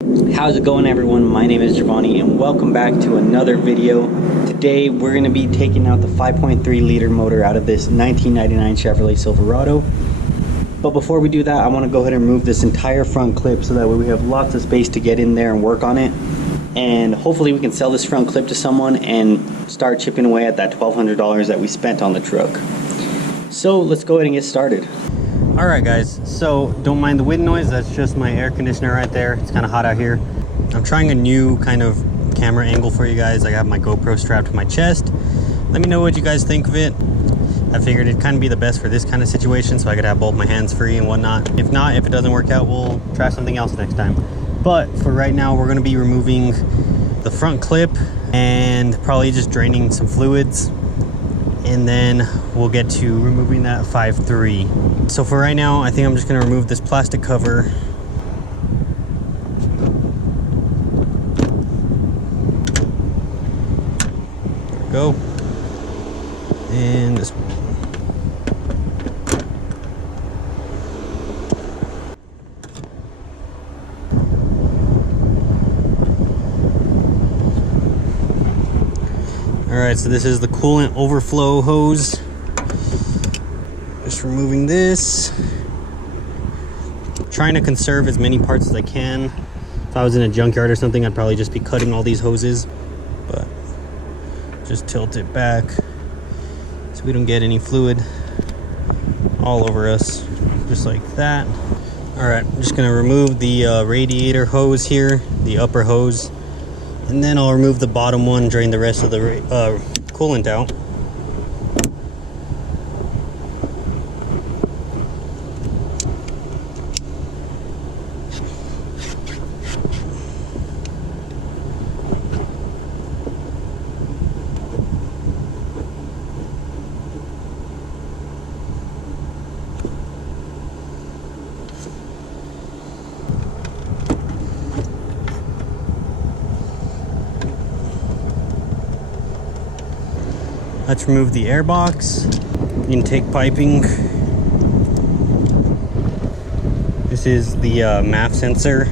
How's it going, everyone? My name is Jovani and welcome back to another video. Today we're going to be taking out the 5.3 liter motor out of this 1999 Chevrolet Silverado. But before we do that, I want to go ahead and remove this entire front clip so that way we have lots of space to get in there and work on it. And hopefully we can sell this front clip to someone and start chipping away at that $1,200 that we spent on the truck. So let's go ahead and get started. Alright guys, so don't mind the wind noise, that's just my air conditioner right there. It's kind of hot out here. I'm trying a new kind of camera angle for you guys. I got my GoPro strapped to my chest. Let me know what you guys think of it. I figured it'd kind of be the best for this kind of situation so I could have both my hands free and whatnot. If not, if it doesn't work out, we'll try something else next time. But for right now, we're going to be removing the front clip and probably just draining some fluids. And then we'll get to removing that 5.3. So for right now, I think I'm just going to remove this plastic cover. There we go. And this one. Alright, so this is the coolant overflow hose. Just removing this. Trying to conserve as many parts as I can. If I was in a junkyard or something, I'd probably just be cutting all these hoses. But just tilt it back so we don't get any fluid all over us. Just like that. Alright, I'm just going to remove the radiator hose here, the upper hose. And then I'll remove the bottom one, drain the rest of the coolant out. Let's remove the air box. Intake piping. This is the MAF sensor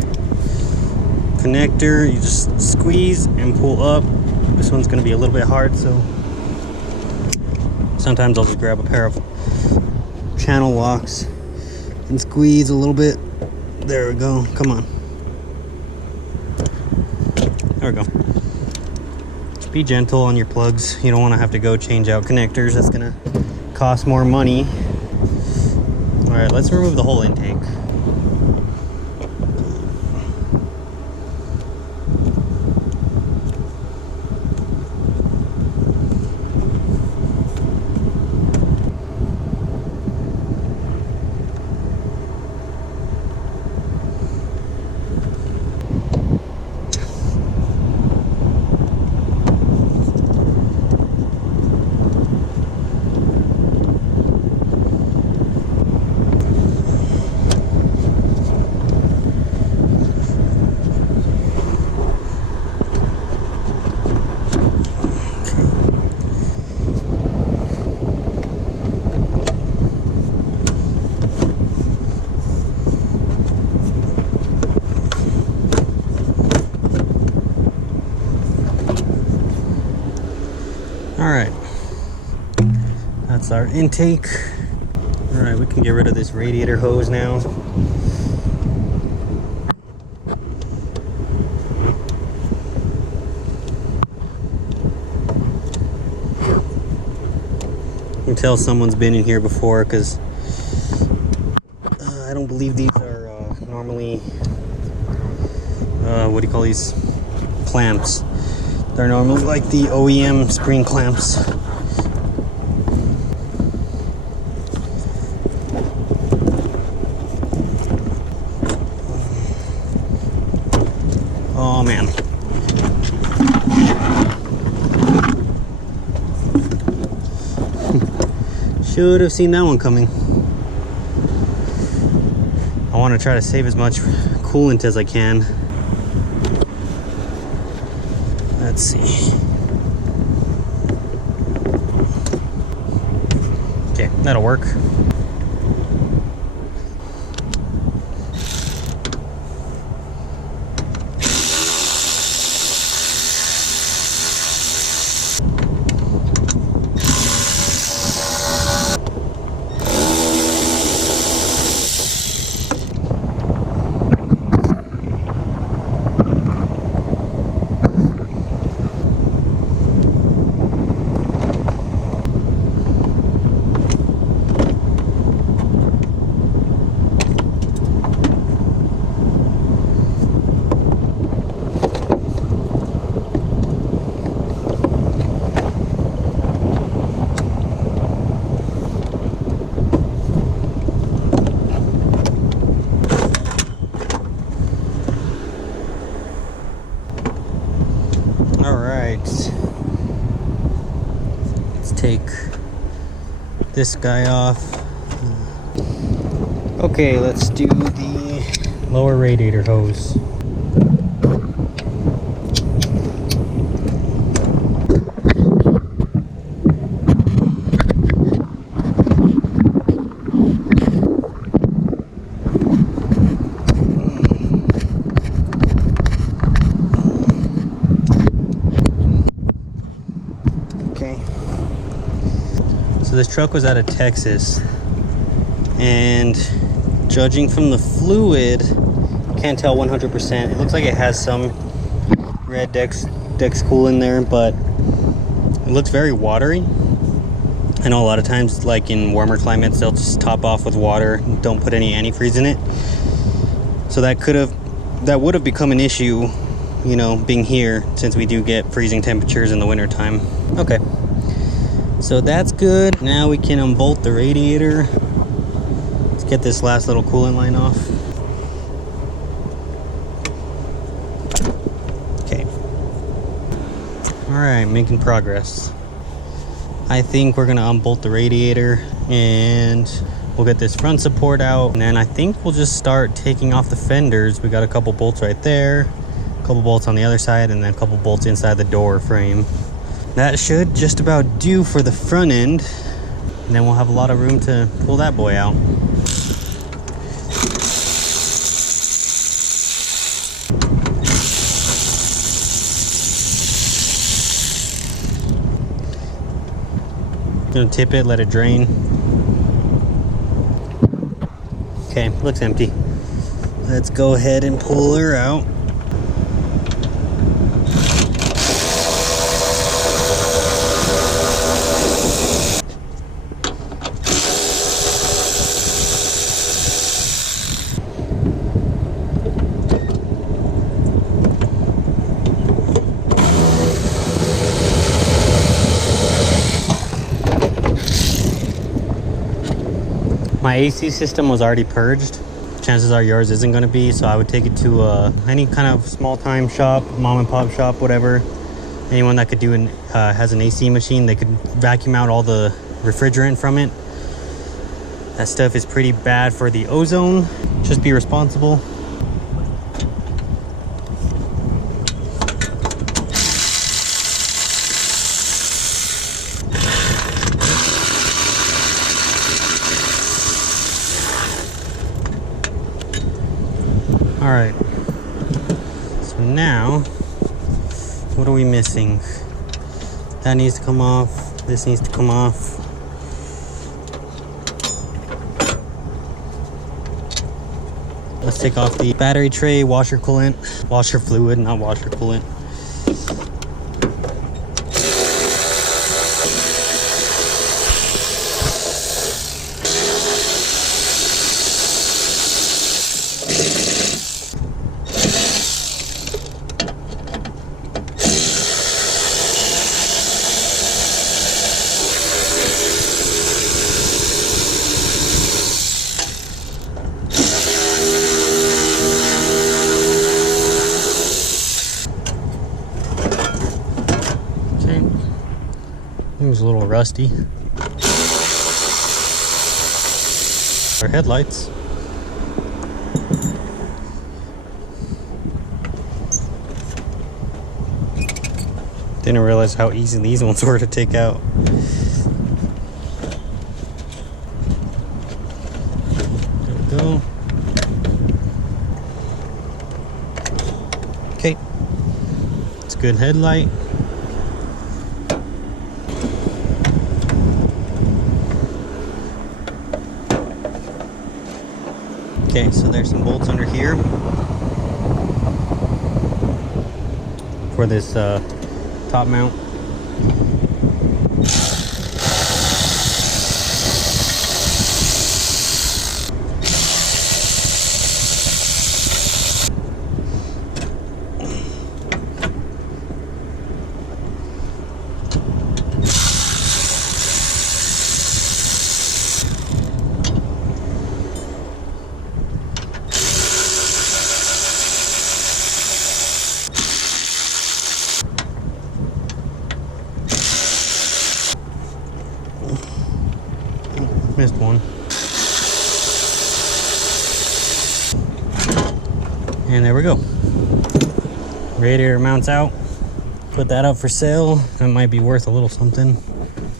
connector. You just squeeze and pull up. This one's going to be a little bit hard, so sometimes I'll just grab a pair of channel locks and squeeze a little bit. There we go. Come on. There we go. Be gentle on your plugs. You don't want to have to go change out connectors. That's gonna cost more money. All right, let's remove the whole intake. Alright, that's our intake. Alright, we can get rid of this radiator hose now. You can tell someone's been in here before because I don't believe these are normally, what do you call these? Clamps. They're normally like the OEM spring clamps. Oh man. Should have seen that one coming. I want to try to save as much coolant as I can. Let's see. Okay, that'll work. right. Let's take this guy off. Okay, let's do the lower radiator hose. This truck was out of Texas, and judging from the fluid, can't tell 100%. It looks like it has some red Dex Cool in there, but it looks very watery. I know a lot of times, like in warmer climates, they'll just top off with water, don't put any antifreeze in it. So that would have become an issue, you know, being here, since we do get freezing temperatures in the winter time. Okay. So that's good. Now we can unbolt the radiator. Let's get this last little coolant line off. Okay. All right, making progress. I think we're gonna unbolt the radiator and we'll get this front support out. And then I think we'll just start taking off the fenders. We got a couple bolts right there, a couple bolts on the other side, and then a couple bolts inside the door frame. That should just about do for the front end, and then we'll have a lot of room to pull that boy out. Gonna tip it, let it drain. Okay, looks empty. Let's go ahead and pull her out. My AC system was already purged. Chances are yours isn't going to be, so I would take it to any kind of small time shop, mom and pop shop, whatever. Anyone that could do has an AC machine, they could vacuum out all the refrigerant from it. That stuff is pretty bad for the ozone. Just be responsible. All right, so now, what are we missing? That needs to come off, this needs to come off. Let's take off the battery tray, washer coolant, washer fluid, not washer coolant. It was a little rusty. Our headlights. Didn't realize how easy these ones were to take out. There we go. Okay. It's a good headlight. Okay, so there's some bolts under here for this top mount. missed one. And there we go. Radiator mounts out. Put that up for sale. That might be worth a little something.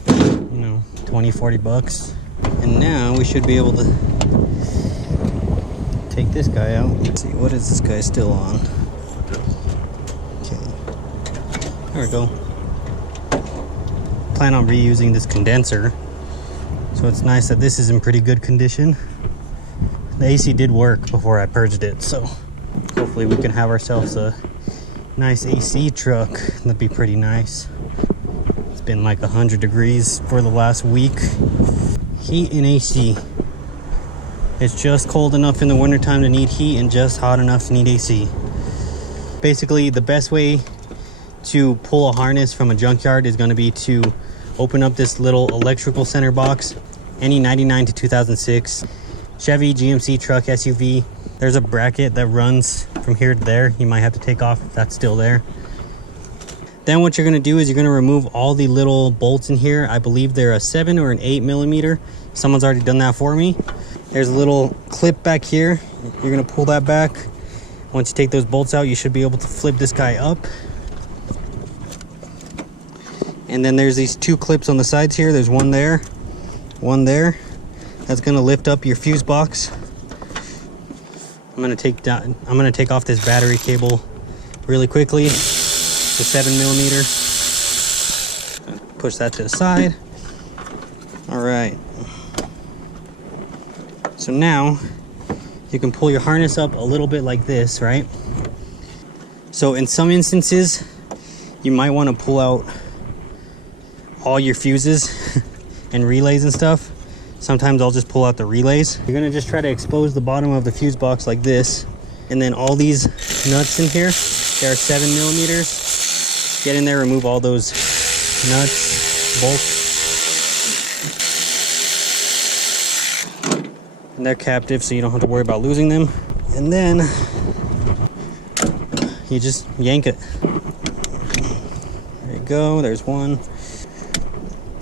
You know, 20, 40 bucks. And now we should be able to take this guy out. Let's see, what is this guy still on? Okay. There we go. Plan on reusing this condenser. So it's nice that this is in pretty good condition. The AC did work before I purged it, so hopefully we can have ourselves a nice AC truck. That'd be pretty nice. It's been like 100 degrees for the last week. Heat and AC. It's just cold enough in the wintertime to need heat and just hot enough to need AC. Basically, the best way to pull a harness from a junkyard is going to be to open up this little electrical center box. Any 99 to 2006 Chevy, GMC truck, SUV. There's a bracket that runs from here to there. You might have to take off if that's still there. Then what you're going to do is you're going to remove all the little bolts in here. I believe they're a 7 or an 8 millimeter. Someone's already done that for me. There's a little clip back here. You're going to pull that back. Once you take those bolts out, you should be able to flip this guy up. And then there's these 2 clips on the sides here. There's one there, one there. That's going to lift up your fuse box. I'm going to take off this battery cable really quickly. The 7 millimeter. Push that to the side. All right. So now you can pull your harness up a little bit like this, right? So in some instances, you might want to pull out all your fuses and relays and stuff. Sometimes I'll just pull out the relays. You're gonna just try to expose the bottom of the fuse box like this. And then all these nuts in here, they are 7 millimeters. Get in there, remove all those nuts, bolts. And they're captive, so you don't have to worry about losing them. And then you just yank it. There you go, there's one.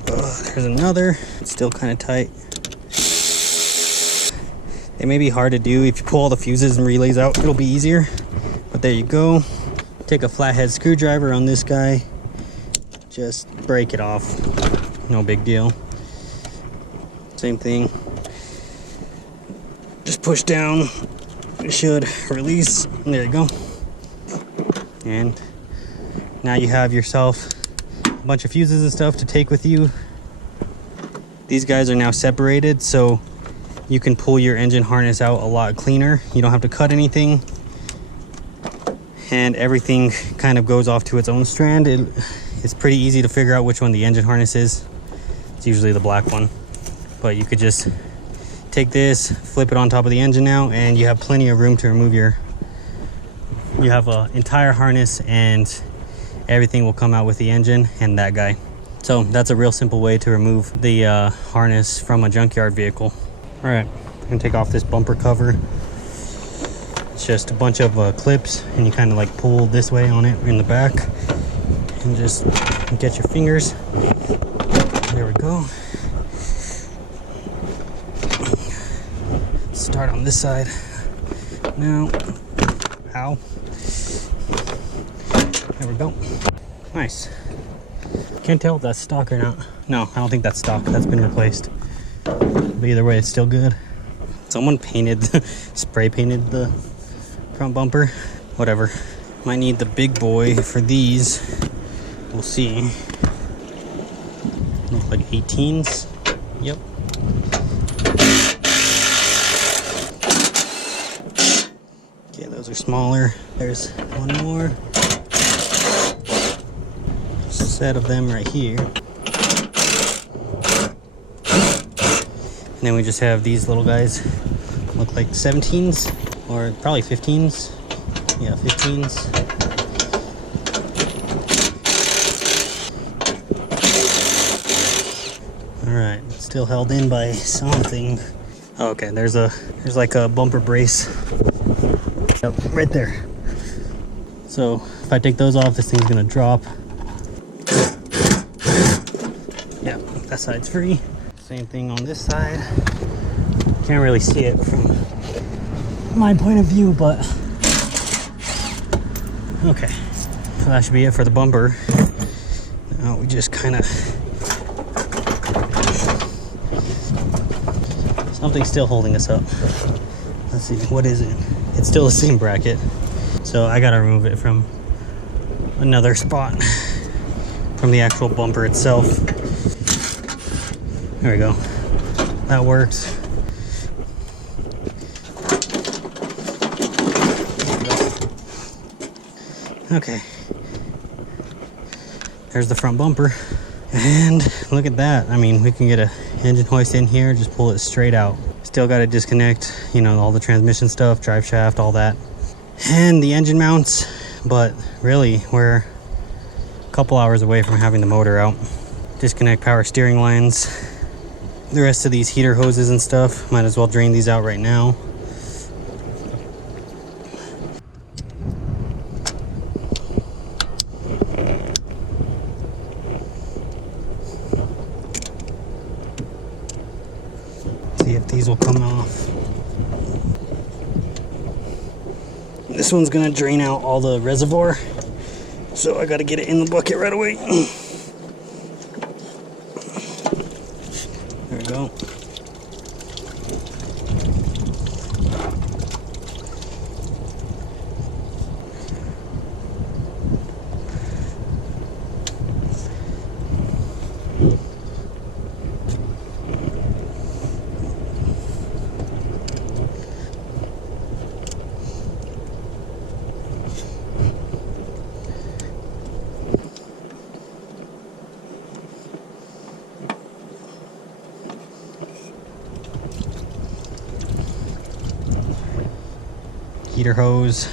There's another. It's still kind of tight. They may be hard to do. If you pull all the fuses and relays out, it'll be easier. But there you go. Take a flathead screwdriver on this guy. Just break it off. No big deal. Same thing. Just push down. It should release. And there you go. And now you have yourself a bunch of fuses and stuff to take with you. These guys are now separated, so you can pull your engine harness out a lot cleaner. You don't have to cut anything. And everything kind of goes off to its own strand. It's pretty easy to figure out which one the engine harness is. It's usually the black one. But you could just take this, flip it on top of the engine now, and you have plenty of room to remove your... You have an entire harness and everything will come out with the engine and that guy. So that's a real simple way to remove the harness from a junkyard vehicle. All right, I'm gonna take off this bumper cover. It's just a bunch of clips, and you kind of like pull this way on it in the back, and just get your fingers. There we go. Start on this side. Now, ow. There we go. Nice. Can't tell if that's stock or not. No, I don't think that's stock. That's been replaced. But either way, it's still good. Someone spray painted the front bumper. Whatever. Might need the big boy for these. We'll see. Look like 18s. Yep. Okay, those are smaller. There's one more. Set of them right here. And then we just have these little guys. Look like 17s or probably 15s. Yeah, 15s. All right, still held in by something. Oh, okay, there's like a bumper brace. Yep, right there. So if I take those off, this thing's gonna drop. Yeah, that side's free. Same thing on this side. Can't really see it from my point of view, but okay. So that should be it for the bumper. Now we just kind of, something's still holding us up. Let's see, what is it? It's still the same bracket. So I gotta remove it from another spot, from the actual bumper itself. There we go. That works. Okay. There's the front bumper. And look at that. I mean, we can get a engine hoist in here, just pull it straight out. Still got to disconnect, you know, all the transmission stuff, drive shaft, all that. And the engine mounts, but really we're a couple hours away from having the motor out. Disconnect power steering lines. The rest of these heater hoses and stuff, might as well drain these out right now. See if these will come off. This one's gonna drain out all the reservoir, so I gotta get it in the bucket right away. There we go. Heater hose.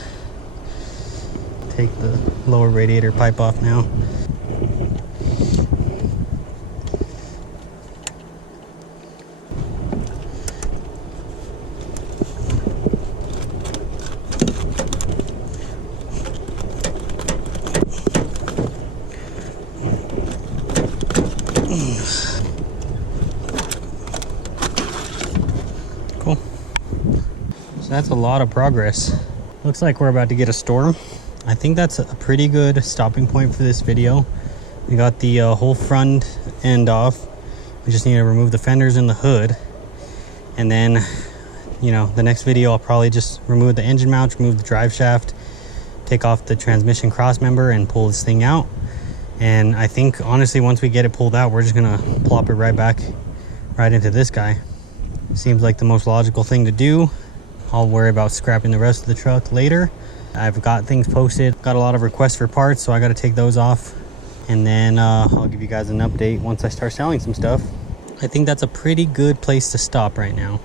Take the lower radiator pipe off now. Cool. So that's a lot of progress. Looks like we're about to get a storm. I think that's a pretty good stopping point for this video. We got the whole front end off. We just need to remove the fenders and the hood. And then, you know, the next video I'll probably just remove the engine mount, remove the drive shaft, take off the transmission cross member and pull this thing out. And I think honestly, once we get it pulled out, we're just gonna plop it right back right into this guy. Seems like the most logical thing to do. I'll worry about scrapping the rest of the truck later. I've got things posted, got a lot of requests for parts, so I got to take those off. And then I'll give you guys an update once I start selling some stuff. I think that's a pretty good place to stop right now.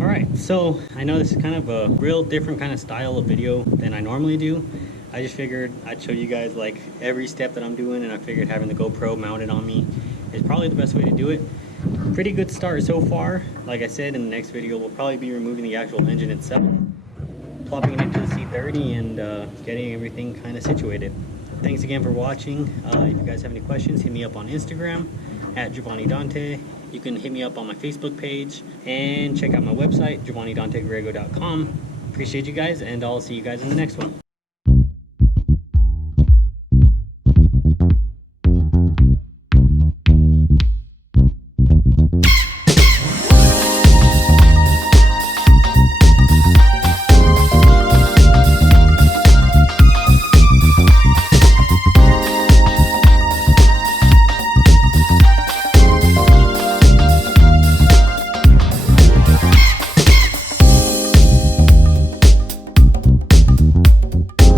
All right, so I know this is kind of a real different kind of style of video than I normally do. I just figured I'd show you guys like every step that I'm doing, and I figured having the GoPro mounted on me is probably the best way to do it. Pretty good start so far. Like I said, in the next video we'll probably be removing the actual engine itself, plopping it into the C30 and getting everything kind of situated. Thanks again for watching. If you guys have any questions, hit me up on Instagram at Jovani Dante. You can hit me up on my Facebook page and check out my website, JovaniDanteGriego.com. Appreciate you guys, and I'll see you guys in the next one.